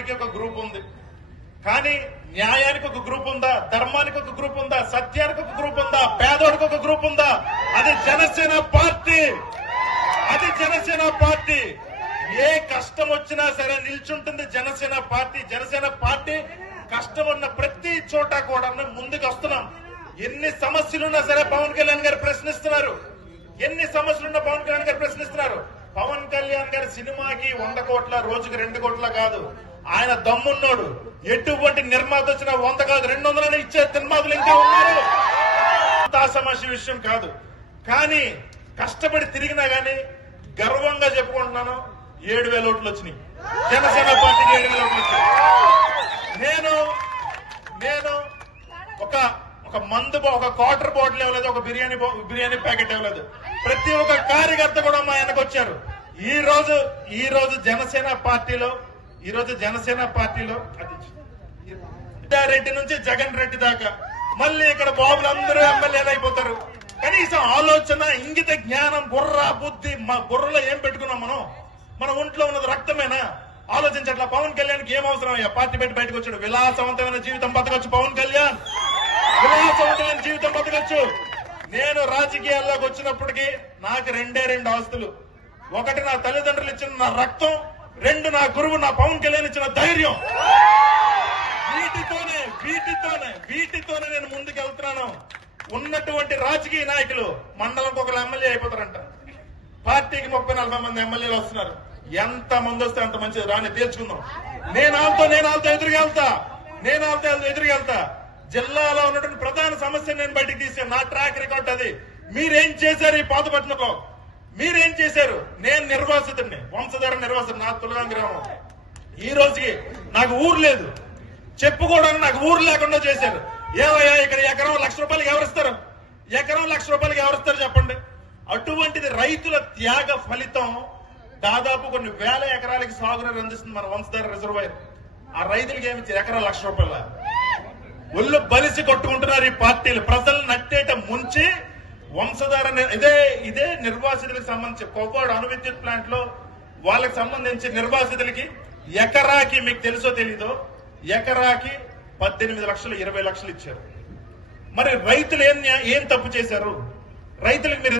అబద్ధాలకి ఒక గ్రూప్ ఉంది, కానీ న్యాయానికి ఒక గ్రూప్ ఉందా? ధర్మానికి ఒక గ్రూప్ ఉందా? సత్యానికి ఒక గ్రూప్ ఉందా? పేదోడికి ఒక గ్రూప్ ఉందా? అది జనసేన పార్టీ. అది జనసేన పార్టీ. ఏ కష్టం వచ్చినా సరే నిల్చుంటుంది జనసేన పార్టీ. జనసేన పార్టీ కష్టం ఉన్న ప్రతి చోట కూడా ముందుకు వస్తున్నాం. ఎన్ని సమస్యలున్నా సరే పవన్ కళ్యాణ్ గారు ప్రశ్నిస్తున్నారు. ఎన్ని సమస్యలున్నా పవన్ కళ్యాణ్ గారు ప్రశ్నిస్తున్నారు. పవన్ కళ్యాణ్ గారి సినిమాకి 100 కోట్ల, రోజుకి 2 కోట్ల కాదు. ఆయన దమ్మున్నోడు. ఎటువంటి నిర్మాత వచ్చినా 100 కాదు 200 ఇచ్చే నిర్మాతలు ఇంకా ఉన్నారు. సమస్య విషయం కాదు. కానీ కష్టపడి తిరిగినా గానీ గర్వంగా చెప్పుకుంటున్నాను, 7,000 ఓట్లు వచ్చినాయి. జనసేన పార్టీకి 7,000 ఓట్లు వచ్చినాయి. నేను ఒక మందు, ఒక క్వార్టర్ బాటిల్ ఇవ్వలేదు, ఒక బిర్యానీ ప్యాకెట్ ఇవ్వలేదు. ప్రతి ఒక్క కార్యకర్త కూడా మా వెనక వచ్చారు. ఈ రోజు జనసేన పార్టీలో రెడ్డి నుంచి జగన్ రెడ్డి దాకా మళ్ళీ ఇక్కడ బాబులందరూ ఎమ్మెల్యేలు అయిపోతారు. కనీసం ఆలోచన, ఇంగిత జ్ఞానం, బుర్ర, బుద్ధి, మా బుర్రలో ఏం పెట్టుకున్నాం మనం? మన ఒంట్లో ఉన్నది రక్తమేనా? ఆలోచించట్లా. పవన్ కళ్యాణ్కి ఏం అవసరం అయ్యా? పార్టీ పెట్టి బయటకు వచ్చాడు. విలాసవంతమైన జీవితం బతకొచ్చు పవన్ కళ్యాణ్, విలాసవంతమైన జీవితం బతకొచ్చు. నేను రాజకీయాల్లోకి వచ్చినప్పటికీ నాకు 2 ఆస్తులు. 1 నా తల్లిదండ్రులు ఇచ్చిన నా రక్తం, 2 నా గురువు నా పవన్ కళ్యాణ్ ఇచ్చిన ధైర్యం. వీటితోనే నేను ముందుకు వెళ్తున్నాను. ఉన్నటువంటి రాజకీయ నాయకులు మండలంకి 1 ఎమ్మెల్యే అయిపోతారంట. పార్టీకి 30-40 మంది ఎమ్మెల్యేలు వస్తున్నారు. ఎంత మంది వస్తే అంత మంచిది. రాని తేల్చుకుందాం. నేను ఆల్తో ఎదురుకెళ్తా. జిల్లాలో ఉన్నటువంటి ప్రధాన సమస్య నేను బయటికి తీసాను. నా ట్రాక్ రికార్డ్ అది. మీరేం చేశారు ఈ పాతపట్నంలో? మీరేం చేశారు? నేను నిర్వాసితుడిని, వంశధార నిర్వాసితుడు. నా తులగాం గ్రామం. ఈ రోజుకి నాకు ఊరు లేదు, చెప్పుకోవడానికి నాకు ఊరు లేకుండా చేశారు. ఏవయ్యా ఇక్కడ ఎకరం 1,00,000 రూపాయలకి ఎవరిస్తారు? ఎకరం 1,00,000 రూపాయలకి ఎవరిస్తారు చెప్పండి? అటువంటిది రైతుల త్యాగ ఫలితం. దాదాపు కొన్ని వేల ఎకరాలకి సాగునీరు అందిస్తుంది మన వంశధార రిజర్వాయర్. ఆ రైతులకి ఏమి ఎకరా 1,00,000 రూపాయల? ఒళ్ళు బలిసి కొట్టుకుంటున్నారు ఈ పార్టీలు. ప్రజలు నట్టేట ముంచి వంశధార ఇదే నిర్వాసితులకు సంబంధించి కొవ్వాడు అణు విద్యుత్ ప్లాంట్ లో వాళ్ళకి సంబంధించి నిర్వాసితులకి ఎకరాకి, మీకు తెలుసో తెలీదో, ఎకరాకి 18 లక్షలు 20 లక్షలు ఇచ్చారు. మరి రైతులు ఏం తప్పు చేశారు? రైతులకు మీరు